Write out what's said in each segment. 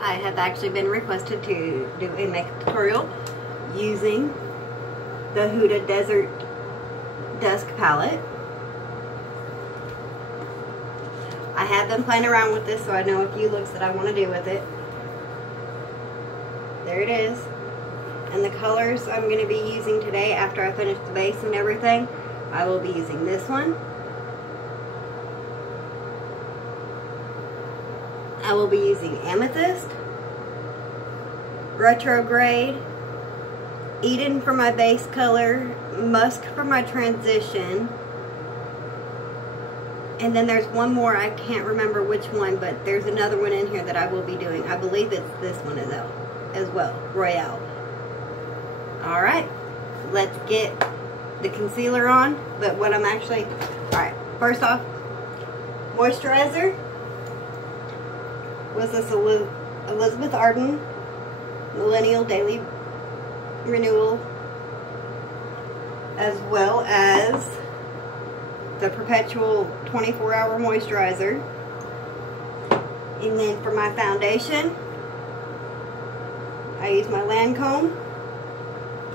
I have actually been requested to do a makeup tutorial using the Huda Desert Dusk palette. I have been playing around with this, so I know a few looks that I want to do with it. There it is. And the colors I'm going to be using today, after I finish the base and everything, I will be using this one. I will be using Amethyst, Retrograde, Eden for my base color, Musk for my transition, and then there's one more, I can't remember which one, but there's another one in here that I will be doing. I believe it's this one as well, Royale. Alright, let's get the concealer on, but what I'm actually, alright, first off, moisturizer was this Elizabeth Arden Millennial Daily Renewal, as well as the Perpetual 24-Hour Moisturizer. And then for my foundation, I use my Lancome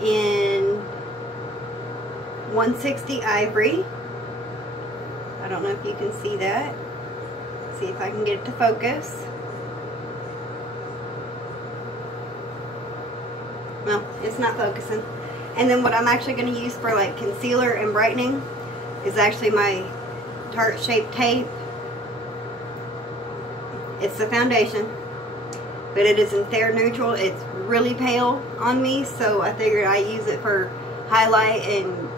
in 160 Ivory. I don't know if you can see that. See if I can get it to focus. Well, it's not focusing. And then what I'm actually going to use for like concealer and brightening is actually my Tarte Shape Tape. It's the foundation, but it is in Fair Neutral. It's really pale on me, so I figured I use it for highlight and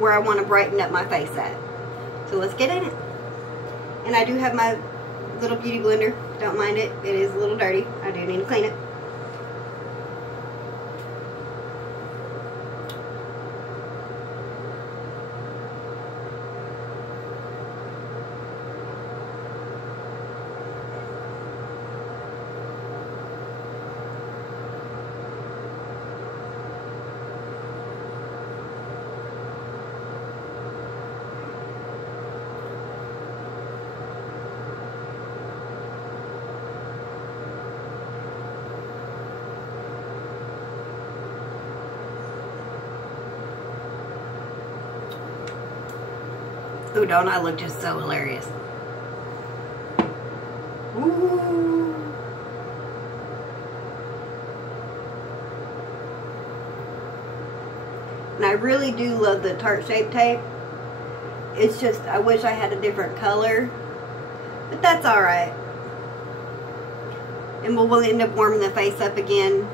where I want to brighten up my face at. So let's get in it. And I do have my little beauty blender. Don't mind it. It is a little dirty. I do need to clean it. Ooh, don't I look just so hilarious? Ooh. And I really do love the Tarte Shape Tape. It's just, I wish I had a different color. But that's alright. And we'll end up warming the face up again.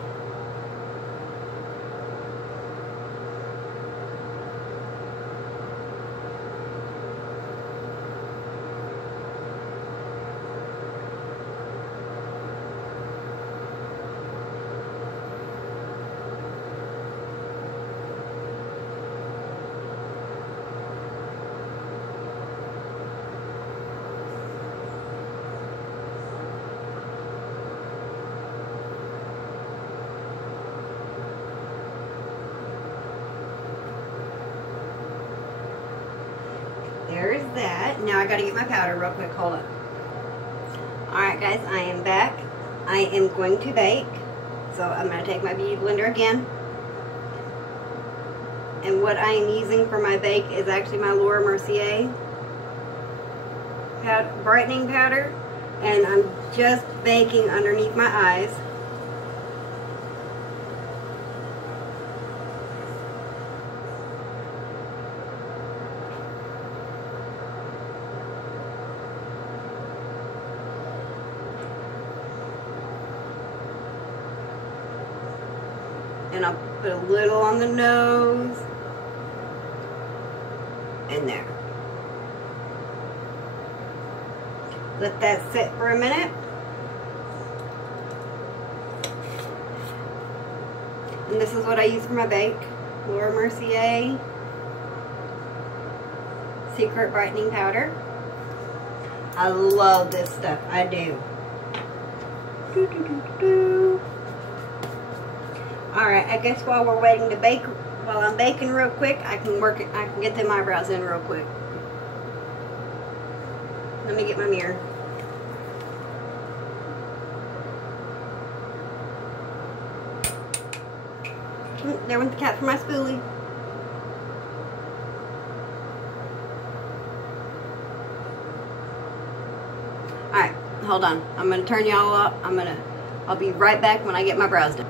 There's that. Now I gotta get my powder real quick. Hold on. Alright guys, I am back. I am going to bake. So I'm going to take my beauty blender again. And what I am using for my bake is actually my Laura Mercier brightening powder. And I'm just baking underneath my eyes. And I'll put a little on the nose and there. Let that sit for a minute. And this is what I use for my bake. Laura Mercier Secret Brightening Powder. I love this stuff. I do. Alright, I guess while we're waiting to bake, while I'm baking real quick, I can get them eyebrows in real quick. Let me get my mirror. there went the cat for my spoolie. Alright, hold on. I'm going to turn y'all off. I'll be right back when I get my brows done.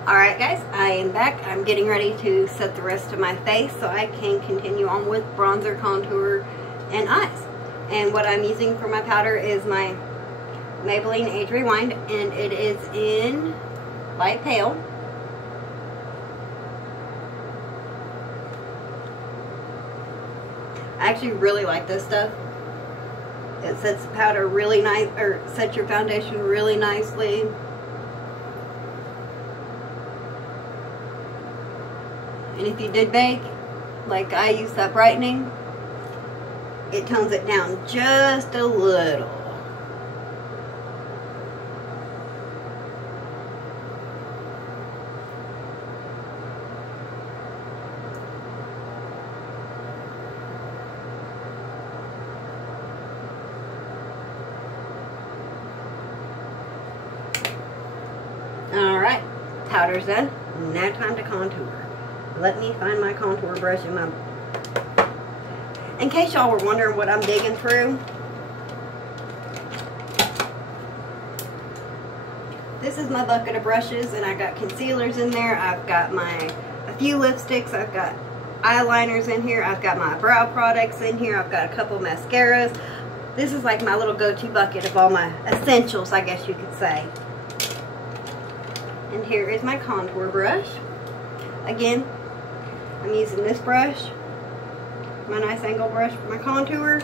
Alright guys, I am back. I'm getting ready to set the rest of my face so I can continue on with bronzer, contour, and eyes. And what I'm using for my powder is my Maybelline Age Rewind, and it is in light pale. I actually really like this stuff. It sets the powder really nice, or sets your foundation really nicely. And if you did bake, like I use that brightening, it tones it down just a little. Alright, powder's done. Now time to contour. Let me find my contour brush in my... In case y'all were wondering what I'm digging through, this is my bucket of brushes, and I got concealers in there. I've got a few lipsticks. I've got eyeliners in here. I've got my brow products in here. I've got a couple mascaras. This is like my little go-to bucket of all my essentials, I guess you could say. And here is my contour brush. Again, I'm using this brush, my nice angle brush for my contour.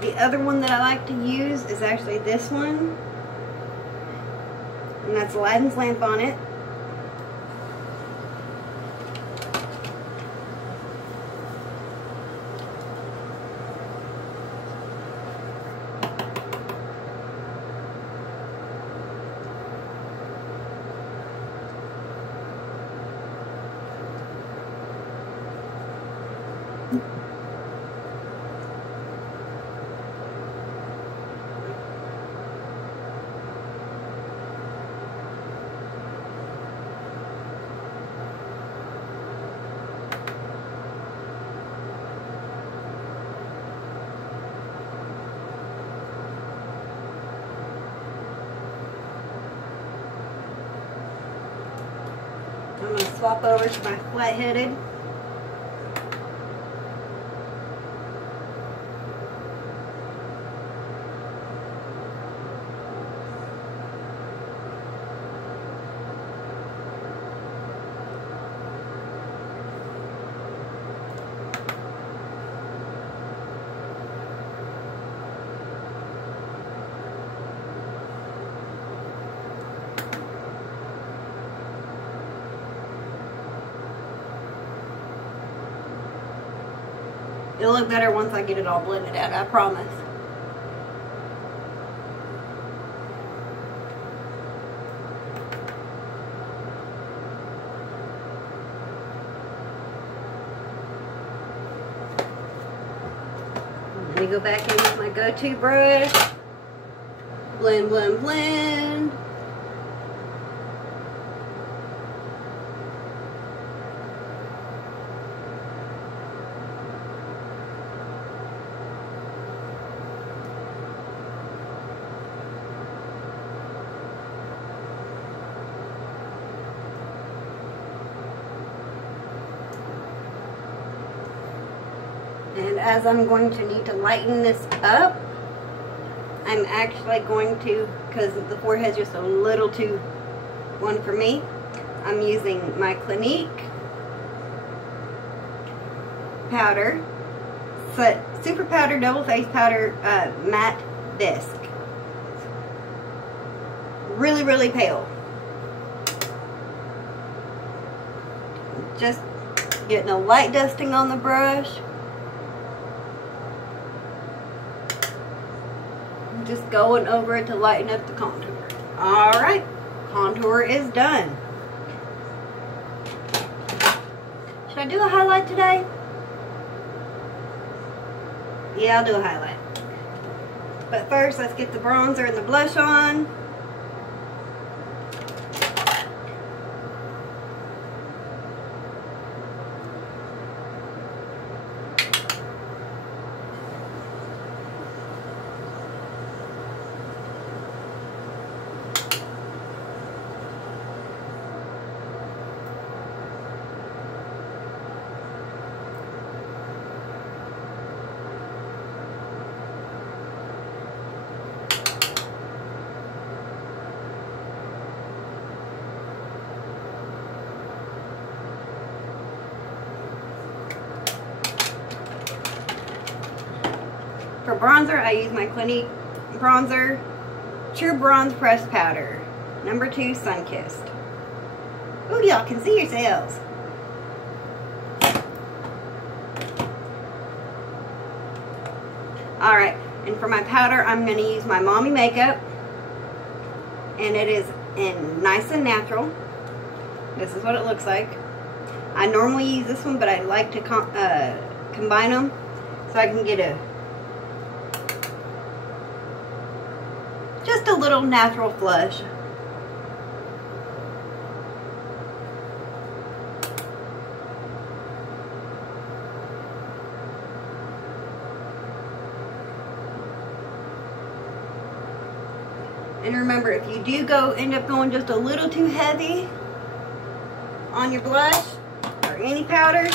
The other one that I like to use is actually this one, and that's Aladdin's lamp on it. I'm going to swap over to my flat-headed. It'll look better once I get it all blended out, I promise. Let me go back in with my go-to brush. Blend, blend, blend. And as I'm going to need to lighten this up, I'm actually going to, because the forehead's just a little too one for me, I'm using my Clinique powder, Super Powder Double Face Powder Matte Bisque. Really, really pale. Just getting a light dusting on the brush. Just going over it to lighten up the contour. Alright, contour is done. Should I do a highlight today? Yeah, I'll do a highlight. But first, let's get the bronzer and the blush on. bronzer, I use my Clinique bronzer, True Bronze Pressed Powder, number 2 Sunkissed. Ooh, y'all can see yourselves. Alright, and for my powder, I'm going to use my Mommy Makeup. And it is in Nice and Natural. This is what it looks like. I normally use this one, but I like to combine them so I can get just a little natural flush. And remember, if you do end up going just a little too heavy on your blush or any powder,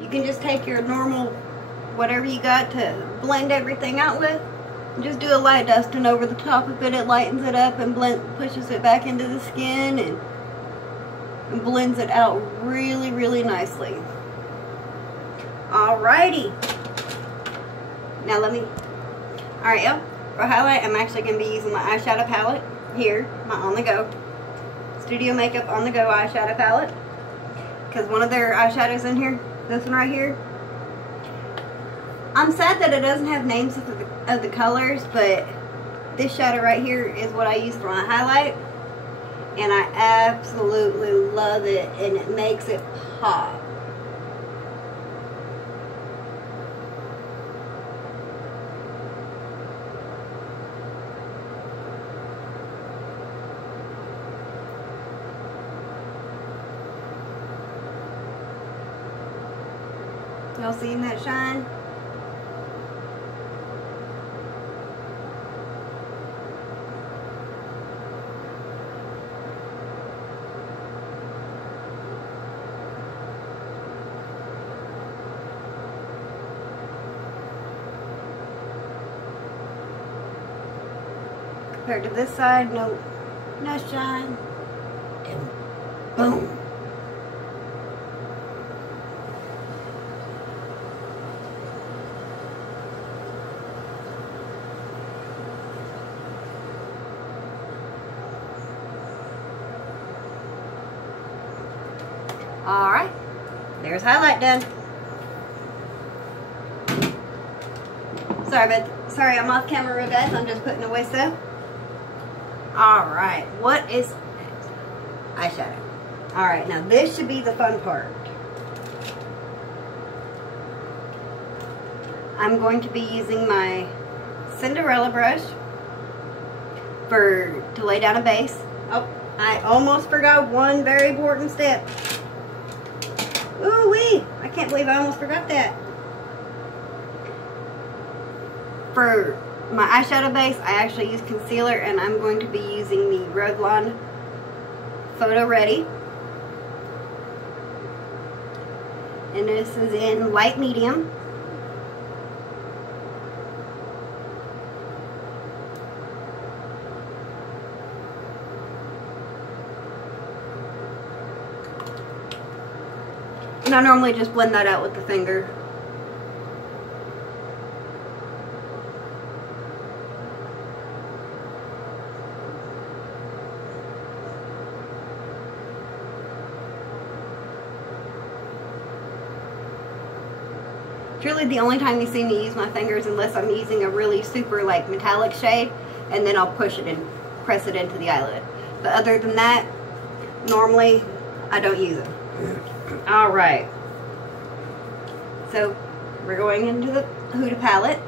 you can just take your normal, whatever you got to blend everything out with, and just do a light dusting over the top of it. It lightens it up and pushes it back into the skin and blends it out really, really nicely. Alrighty. Now alright, y'all. For highlight, I'm actually going to be using my eyeshadow palette here, my On The Go, Studio Makeup On The Go eyeshadow palette. Because one of their eyeshadows in here, this one right here, I'm sad that it doesn't have names of the colors, but this shadow right here is what I use for my highlight. And I absolutely love it, and it makes it pop. Y'all seeing that shine? Compared to this side, no shine. And boom. Alright, there's highlight done. Sorry, I'm off camera real guys. I'm just putting away stuff. Alright, what is next? Eyeshadow. Alright, now this should be the fun part. I'm going to be using my Cinderella brush to lay down a base. Oh, I almost forgot one very important step. Ooh-wee! I can't believe I almost forgot that. For my eyeshadow base, I actually use concealer, and I'm going to be using the Revlon Photo Ready. And this is in light medium. And I normally just blend that out with the finger. Truly the only time you see me use my fingers unless I'm using a really super like metallic shade, and then I'll push it and press it into the eyelid. But other than that, normally I don't use them. Alright, so we're going into the Huda palette,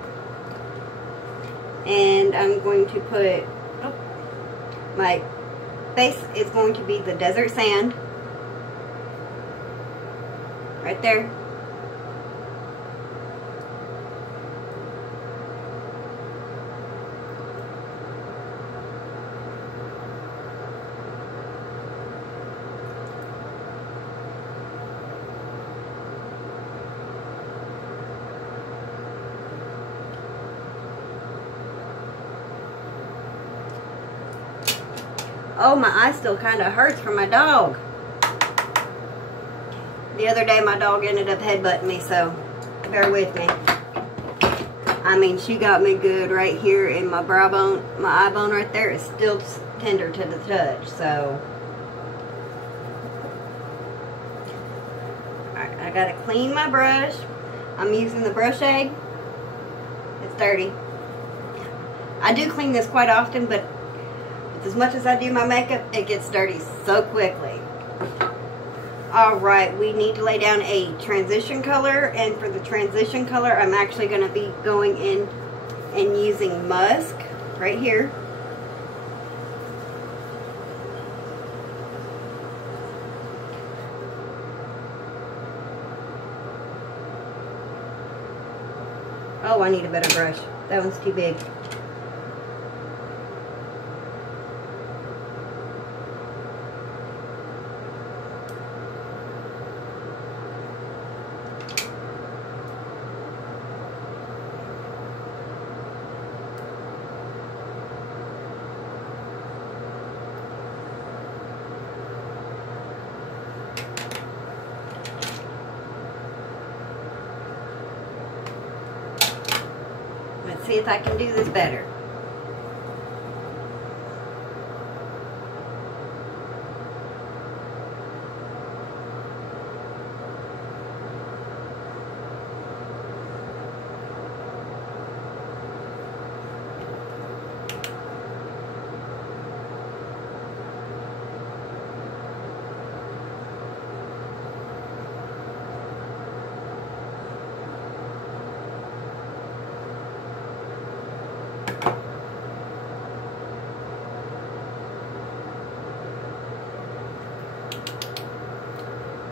and I'm going to put, my base is going to be the Desert Sand, right there. Oh, my eye still kind of hurts from my dog. The other day my dog ended up headbutting me, so bear with me. I mean, she got me good right here in my brow bone. My eye bone right there is still tender to the touch, so. Alright, I gotta clean my brush. I'm using the brush egg. It's dirty. I do clean this quite often, but as much as I do my makeup, it gets dirty so quickly. Alright, we need to lay down a transition color, and for the transition color, I'm actually going to be going in and using Musk right here. Oh, I need a better brush. That one's too big. Let's see if I can do this better.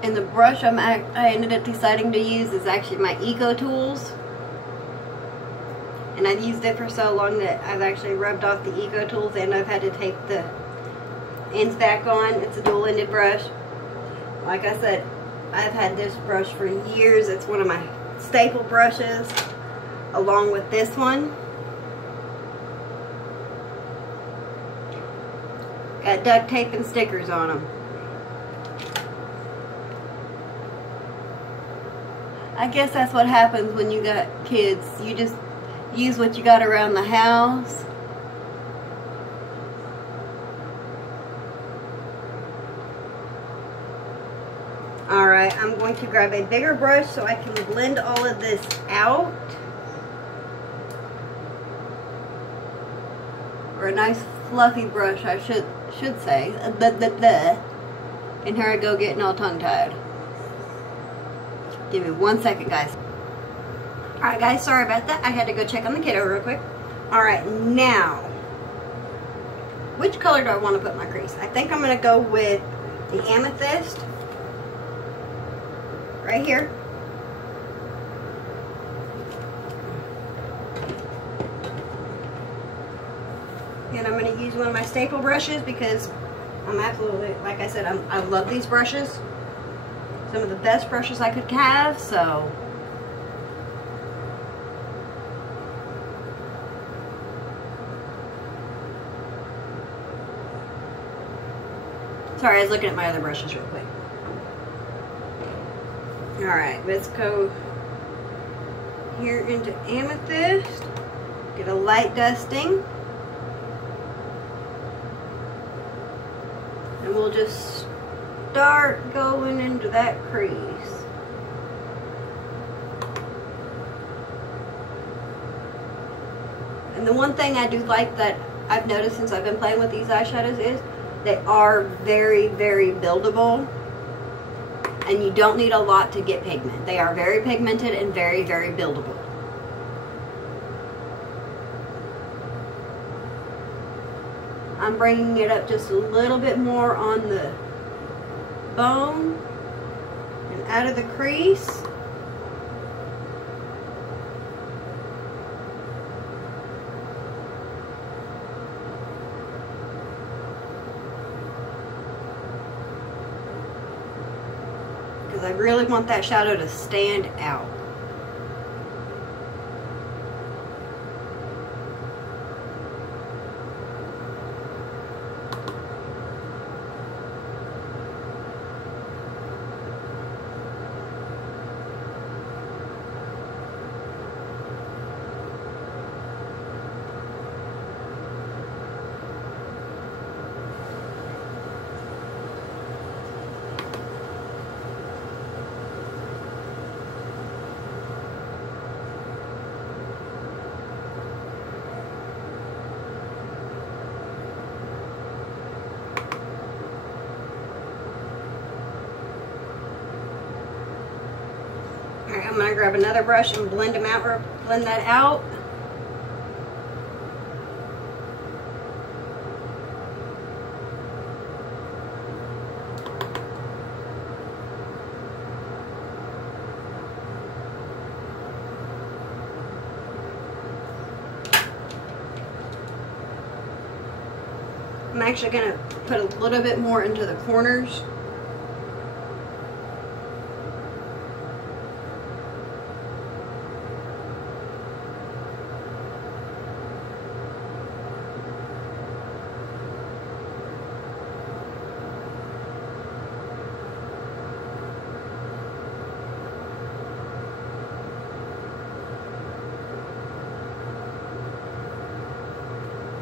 And the brush I ended up deciding to use is actually my Eco Tools. And I've used it for so long that I've actually rubbed off the Eco Tools and I've had to tape the ends back on. It's a dual-ended brush. Like I said, I've had this brush for years. It's one of my staple brushes, along with this one. Got duct tape and stickers on them. I guess that's what happens when you got kids. You just use what you got around the house. Alright, I'm going to grab a bigger brush so I can blend all of this out. Or a nice fluffy brush, I should say. And here I go getting all tongue-tied. Give me 1 second, guys. Alright, guys, sorry about that. I had to go check on the kiddo real quick. Alright, now, which color do I want to put in my crease? I think I'm going to go with the amethyst. Right here. And I'm going to use one of my staple brushes because I'm absolutely, like I said, I love these brushes. Some of the best brushes I could have, so. Sorry, I was looking at my other brushes real quick. Alright, let's go here into amethyst. Get a light dusting. And we'll just start going into that crease. And the one thing I do like that I've noticed since I've been playing with these eyeshadows is they are very, very buildable. And you don't need a lot to get pigment. They are very pigmented and very, very buildable. I'm bringing it up just a little bit more on the bone and out of the crease. Because I really want that shadow to stand out. I'm going to grab another brush and blend them out, or blend that out. I'm actually going to put a little bit more into the corners.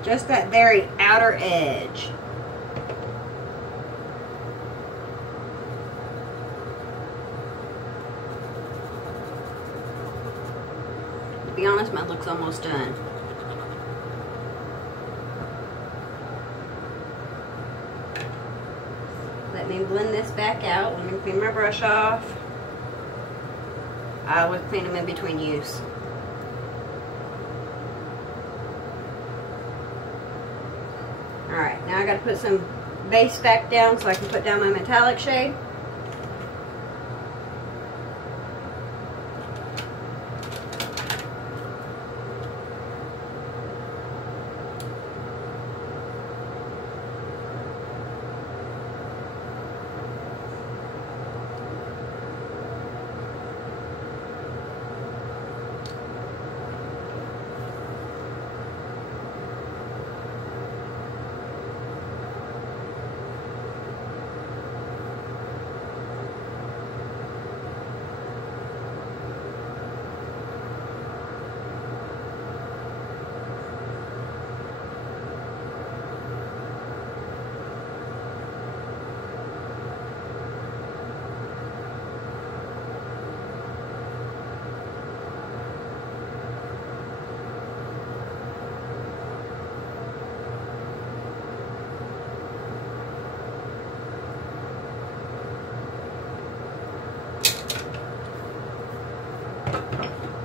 Just that very outer edge. To be honest, my look's almost done. Let me blend this back out. Let me clean my brush off. I always clean them in between use. Alright, now I got to put some base back down so I can put down my metallic shade.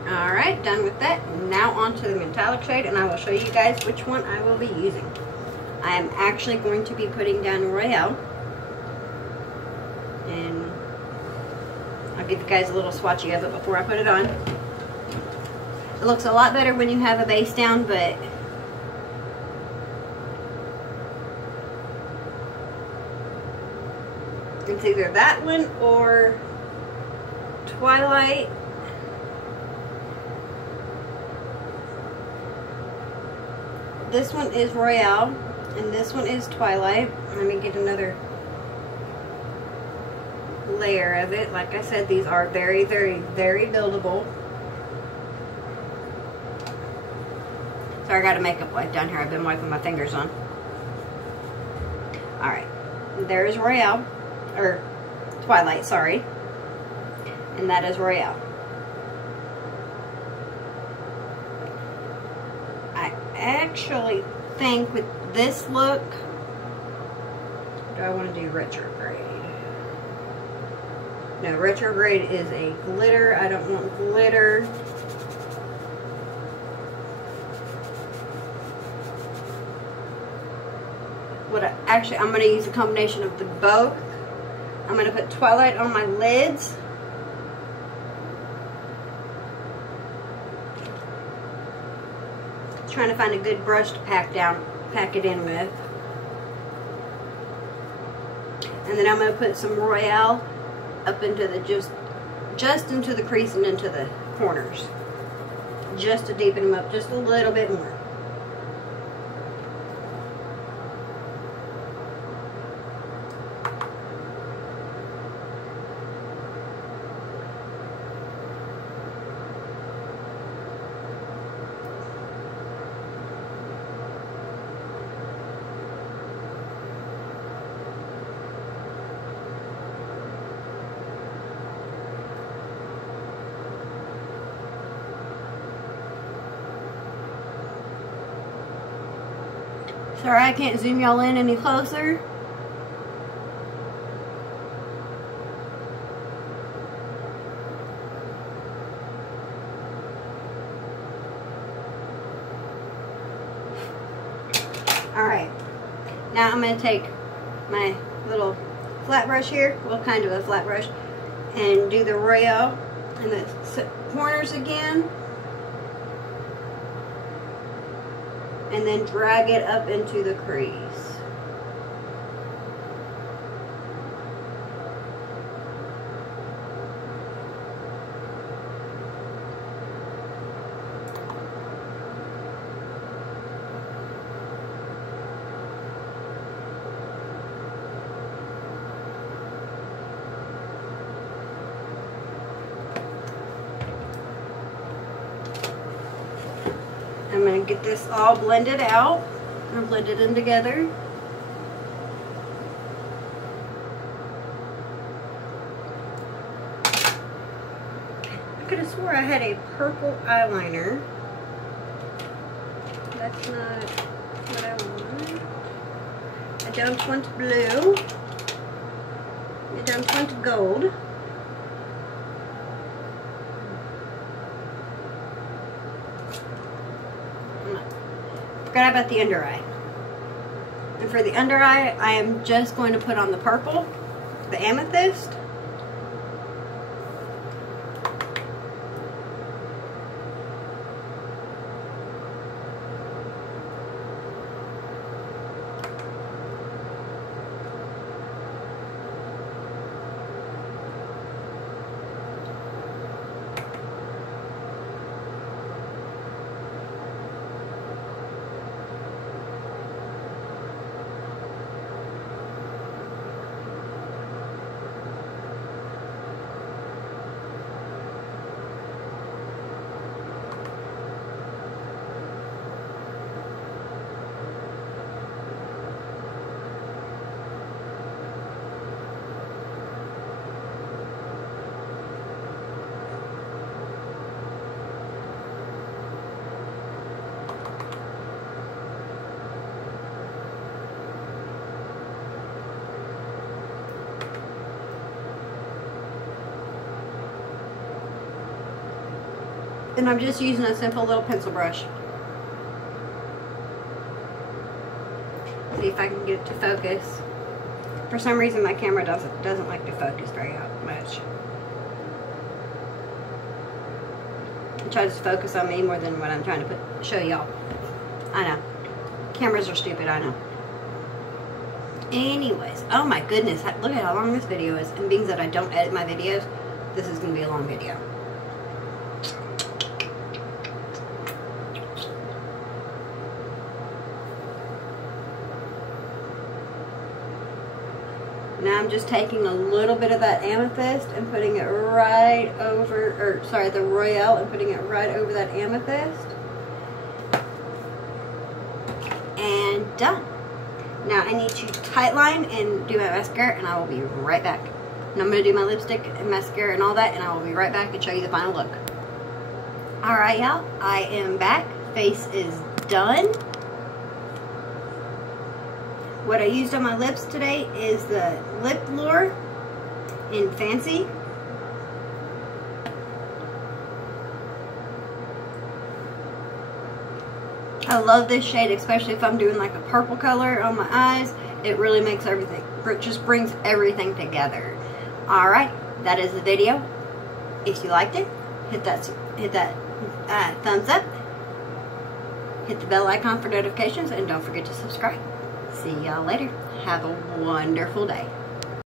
Alright, done with that. Now onto the metallic shade, and I will show you guys which one I will be using. I am actually going to be putting down Royale. And I'll give you guys a little swatchy of it before I put it on. It looks a lot better when you have a base down, but it's either that one or Twilight. This one is Royale, and this one is Twilight. Let me get another layer of it. Like I said, these are very, very, very buildable. Sorry, I got a makeup wipe down here. I've been wiping my fingers on. Alright, there's Royale, or Twilight, sorry. And that is Royale. Actually think with this look, do I want to do retrograde? No, retrograde is a glitter. I don't want glitter. Actually, I'm going to use a combination of the both. I'm going to put Twilight on my lids. Trying to find a good brush to pack it in with. And then I'm going to put some Royale up into the just into the crease and into the corners, just to deepen them up just a little bit more. Sorry, I can't zoom y'all in any closer. Alright, now I'm going to take my little flat brush here, well, kind of a flat brush, and do the Royale and the corners again, and then drag it up into the crease. I'm going to get this all blended out and blend it in together. I could have swore I had a purple eyeliner. That's not what I want. I don't want blue. I don't want gold. Forgot about the under eye. And for the under eye, I am just going to put on the purple, the amethyst. And I'm just using a simple little pencil brush. See if I can get it to focus. For some reason my camera doesn't like to focus very much. It tries to focus on me more than what I'm trying to show y'all. I know. Cameras are stupid, I know. Anyways, oh my goodness, look at how long this video is. And being that I don't edit my videos, this is going to be a long video. Now I'm just taking a little bit of that amethyst and putting it right over, or sorry, the Royale, and putting it right over that amethyst. And done. Now I need to tight line and do my mascara, and I will be right back. And I'm going to do my lipstick and mascara and all that, and I will be right back and show you the final look. Alright y'all, I am back. Face is done. What I used on my lips today is the Lip Lure in Fancy. I love this shade, especially if I'm doing like a purple color on my eyes. It really makes everything, it just brings everything together. Alright, that is the video. If you liked it, hit that thumbs up. Hit the bell icon for notifications, and don't forget to subscribe. See y'all later. Have a wonderful day.